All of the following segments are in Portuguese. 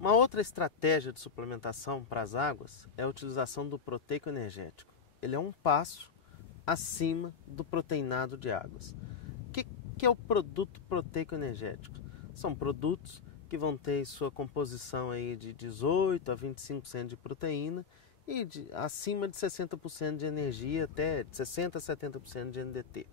Uma outra estratégia de suplementação para as águas é a utilização do proteico energético. Ele é um passo acima do proteinado de águas. O que é o produto proteico energético? São produtos que vão ter sua composição aí de 18 a 25% de proteína e acima de 60% de energia, até 60 a 70% de NDT.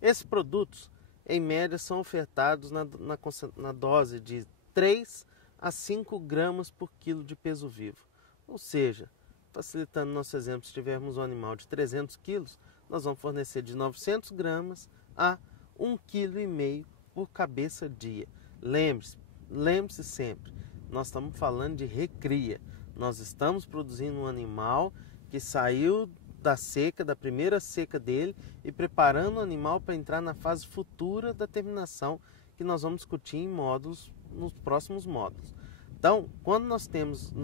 Esses produtos, em média, são ofertados na dose de 3 a 5 gramas por quilo de peso vivo. Ou seja, facilitando nosso exemplo, se tivermos um animal de 300 quilos, nós vamos fornecer de 900 gramas a 1,5 kg por cabeça dia. Lembre-se sempre, nós estamos falando de recria. Nós estamos produzindo um animal que saiu da seca, da primeira seca dele, e preparando o animal para entrar na fase futura da terminação, que nós vamos discutir em módulos, nos próximos módulos. Então, quando nós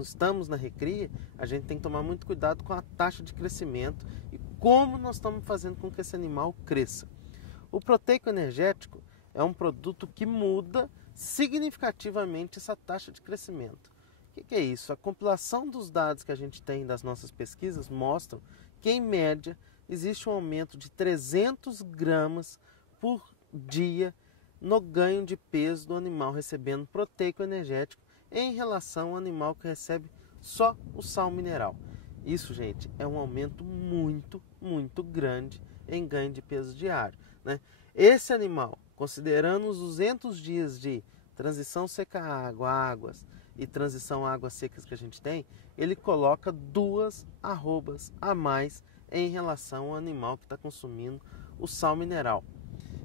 estamos na recria, a gente tem que tomar muito cuidado com a taxa de crescimento e como nós estamos fazendo com que esse animal cresça. O proteico energético é um produto que muda significativamente essa taxa de crescimento. O que é isso? A compilação dos dados que a gente tem das nossas pesquisas mostram que, em média, existe um aumento de 300 gramas por dia no ganho de peso do animal recebendo proteico energético em relação ao animal que recebe só o sal mineral. Isso, gente, é um aumento muito, muito grande em ganho de peso diário, né? Esse animal, considerando os 200 dias de transição seca-água, águas e transição águas secas que a gente tem, ele coloca 2 arrobas a mais em relação ao animal que está consumindo o sal mineral.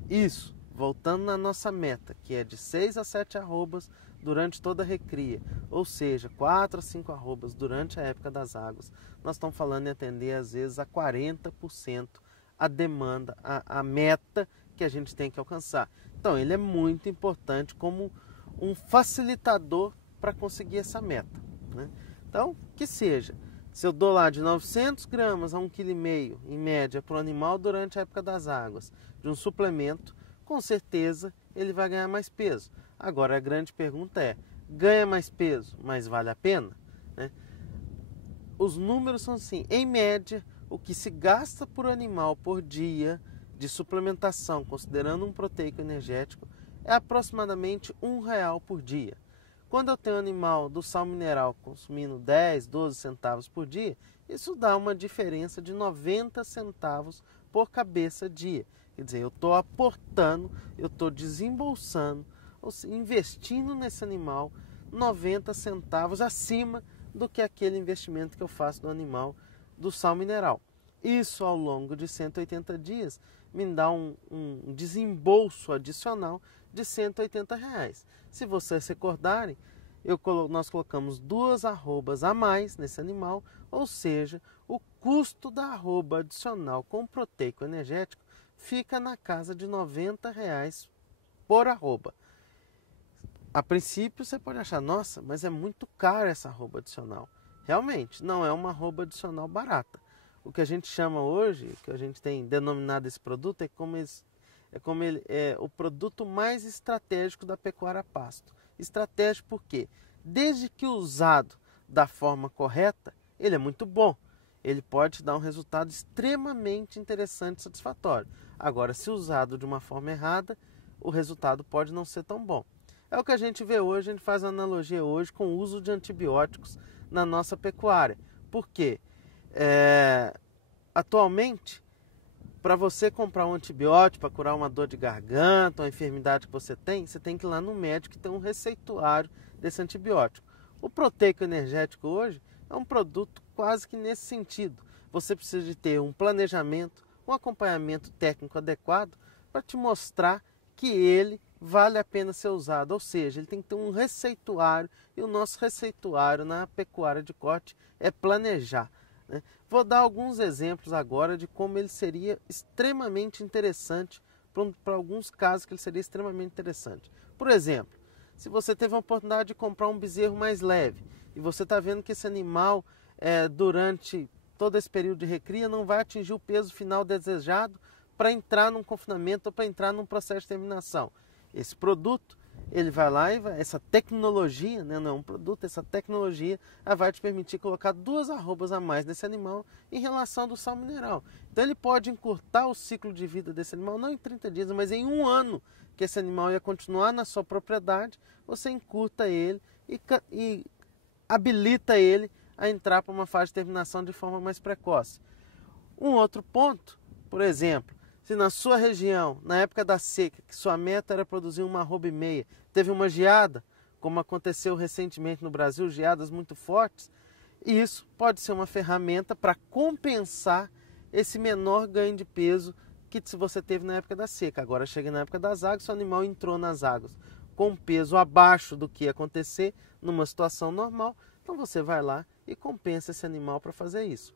Isso, voltando na nossa meta, que é de 6 a 7 arrobas durante toda a recria, ou seja, 4 a 5 arrobas durante a época das águas, nós estamos falando em atender às vezes a 40% a demanda, a meta que a gente tem que alcançar. Então ele é muito importante como um facilitador para conseguir essa meta, né? Então, que seja, se eu dou lá de 900 gramas a 1,5 kg em média para o animal durante a época das águas, de um suplemento, com certeza ele vai ganhar mais peso. Agora a grande pergunta é, ganha mais peso, mas vale a pena, né? Os números são assim, em média, o que se gasta por animal por dia de suplementação, considerando um proteico energético, é aproximadamente R$1 por dia. Quando eu tenho um animal do sal mineral consumindo 10, 12 centavos por dia, isso dá uma diferença de 90 centavos por cabeça dia. Quer dizer, eu estou aportando, eu estou desembolsando, ou seja, investindo nesse animal 90 centavos acima do que aquele investimento que eu faço no animal do sal mineral. Isso ao longo de 180 dias me dá um desembolso adicional de R$180. Se vocês recordarem, nós colocamos 2 arrobas a mais nesse animal, ou seja, o custo da arroba adicional com proteico energético fica na casa de R$90 por arroba. A princípio você pode achar, nossa, mas é muito caro essa arroba adicional. Realmente, não é uma arroba adicional barata. O que a gente chama hoje, que a gente tem denominado esse produto, é como ele é o produto mais estratégico da pecuária a pasto. Estratégico por quê? Desde que usado da forma correta, ele é muito bom. Ele pode dar um resultado extremamente interessante e satisfatório. Agora, se usado de uma forma errada, o resultado pode não ser tão bom. É o que a gente vê hoje, a gente faz analogia hoje com o uso de antibióticos na nossa pecuária. Por quê? Atualmente, para você comprar um antibiótico para curar uma dor de garganta, uma enfermidade que você tem que ir lá no médico que tem um receituário desse antibiótico. O proteico energético hoje é um produto quase que nesse sentido. Você precisa de ter um planejamento, um acompanhamento técnico adequado para te mostrar que ele vale a pena ser usado. Ou seja, ele tem que ter um receituário, e o nosso receituário na pecuária de corte é planejar, né? Vou dar alguns exemplos agora de como ele seria extremamente interessante, para alguns casos que ele seria extremamente interessante. Por exemplo, se você teve a oportunidade de comprar um bezerro mais leve e você está vendo que esse animal, durante todo esse período de recria, não vai atingir o peso final desejado para entrar num confinamento ou para entrar num processo de terminação. Esse produto ele vai lá e essa tecnologia, né, não é um produto, essa tecnologia vai te permitir colocar 2 arrobas a mais nesse animal em relação do sal mineral. Então ele pode encurtar o ciclo de vida desse animal, não em 30 dias, mas em 1 ano, que esse animal ia continuar na sua propriedade, você encurta ele e habilita ele a entrar para uma fase de terminação de forma mais precoce. Um outro ponto, por exemplo, se na sua região, na época da seca, que sua meta era produzir 1,5 arroba, teve uma geada, como aconteceu recentemente no Brasil, geadas muito fortes, isso pode ser uma ferramenta para compensar esse menor ganho de peso que se você teve na época da seca. Agora chega na época das águas, seu animal entrou nas águas com peso abaixo do que ia acontecer numa situação normal, então você vai lá e compensa esse animal para fazer isso.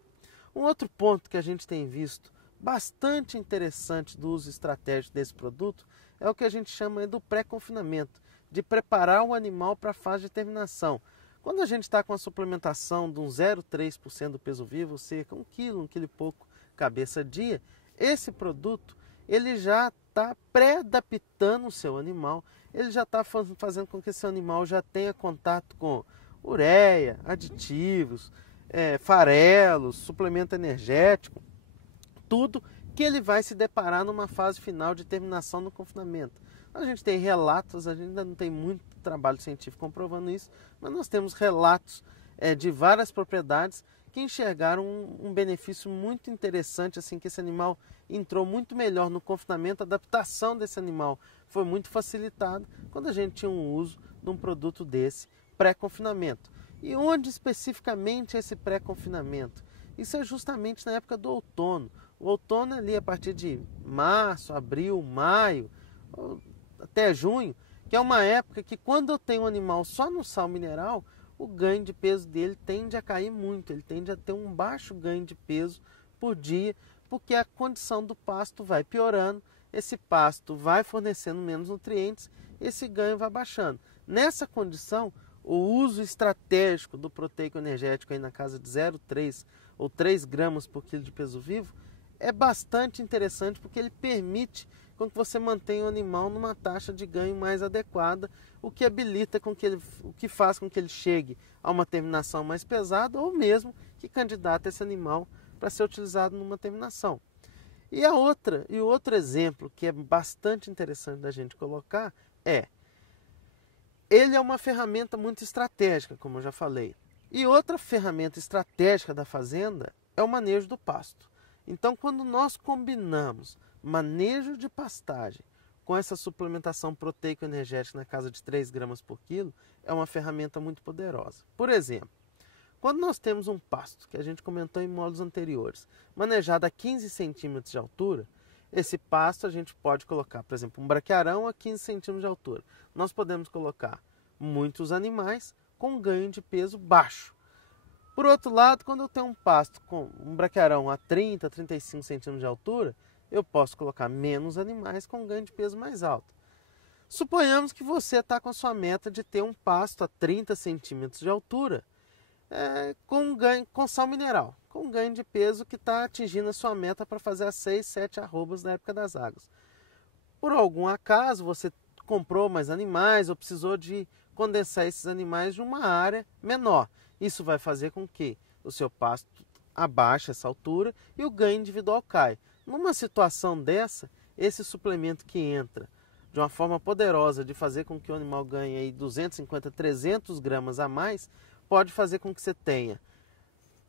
Um outro ponto que a gente tem visto bastante interessante do uso estratégico desse produto é o que a gente chama do pré-confinamento, de preparar o animal para a fase de terminação. Quando a gente está com a suplementação de um 0,3% do peso vivo, cerca de 1 quilo e pouco cabeça dia, esse produto ele já está pré-adaptando o seu animal, ele já está fazendo com que esse animal já tenha contato com ureia, aditivos, farelos, suplemento energético, tudo que ele vai se deparar numa fase final de terminação do confinamento. A gente tem relatos, a gente ainda não tem muito trabalho científico comprovando isso, mas nós temos relatos de várias propriedades que enxergaram um benefício muito interessante, assim, que esse animal entrou muito melhor no confinamento, a adaptação desse animal foi muito facilitada quando a gente tinha um uso de um produto desse pré-confinamento. E onde especificamente esse pré-confinamento? Isso é justamente na época do outono. O outono ali a partir de março, abril, maio, até junho, que é uma época que quando eu tenho um animal só no sal mineral, o ganho de peso dele tende a cair muito, ele tende a ter um baixo ganho de peso por dia, porque a condição do pasto vai piorando, esse pasto vai fornecendo menos nutrientes, esse ganho vai baixando. Nessa condição, o uso estratégico do proteico energético aí na casa de 0,3 ou 3 gramas por quilo de peso vivo é bastante interessante, porque ele permite com que você mantenha o animal numa taxa de ganho mais adequada, o que habilita o que faz com que ele chegue a uma terminação mais pesada, ou mesmo que candidata esse animal para ser utilizado numa terminação. E o outro exemplo que é bastante interessante da gente colocar ele é uma ferramenta muito estratégica, como eu já falei. E outra ferramenta estratégica da fazenda é o manejo do pasto. Então, quando nós combinamos manejo de pastagem com essa suplementação proteico-energética na casa de 3 gramas por quilo, é uma ferramenta muito poderosa. Por exemplo, quando nós temos um pasto, que a gente comentou em módulos anteriores, manejado a 15 centímetros de altura, esse pasto a gente pode colocar, por exemplo, um braquiarão a 15 centímetros de altura. Nós podemos colocar muitos animais com ganho de peso baixo. Por outro lado, quando eu tenho um pasto com um braquiarão a 30, 35 centímetros de altura, eu posso colocar menos animais com ganho de peso mais alto. Suponhamos que você está com a sua meta de ter um pasto a 30 centímetros de altura com sal mineral, com ganho de peso que está atingindo a sua meta para fazer as 6, 7 arrobas na época das águas. Por algum acaso, você comprou mais animais ou precisou de condensar esses animais de uma área menor. Isso vai fazer com que o seu pasto abaixe essa altura e o ganho individual cai. Numa situação dessa, esse suplemento que entra de uma forma poderosa de fazer com que o animal ganhe aí 250, 300 gramas a mais, pode fazer com que você tenha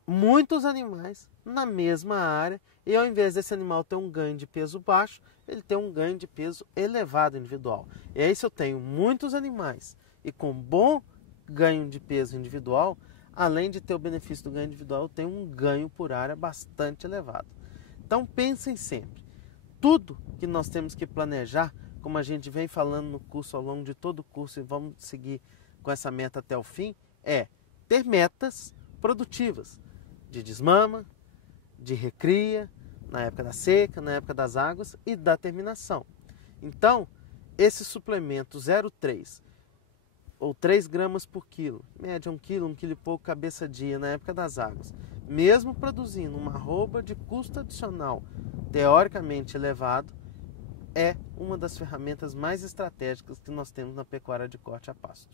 muitos animais na mesma área e ao invés desse animal ter um ganho de peso baixo, ele tem um ganho de peso elevado individual. E aí se eu tenho muitos animais e com bom ganho de peso individual, além de ter o benefício do ganho individual, eu tenho um ganho por área bastante elevado. Então pensem sempre, tudo que nós temos que planejar, como a gente vem falando no curso ao longo de todo o curso e vamos seguir com essa meta até o fim, é ter metas produtivas de desmama, de recria, na época da seca, na época das águas e da terminação. Então, esse suplemento 0,3 ou 3 gramas por quilo, média 1 quilo e pouco cabeça dia na época das águas, mesmo produzindo uma arroba de custo adicional teoricamente elevado, é uma das ferramentas mais estratégicas que nós temos na pecuária de corte a pasto.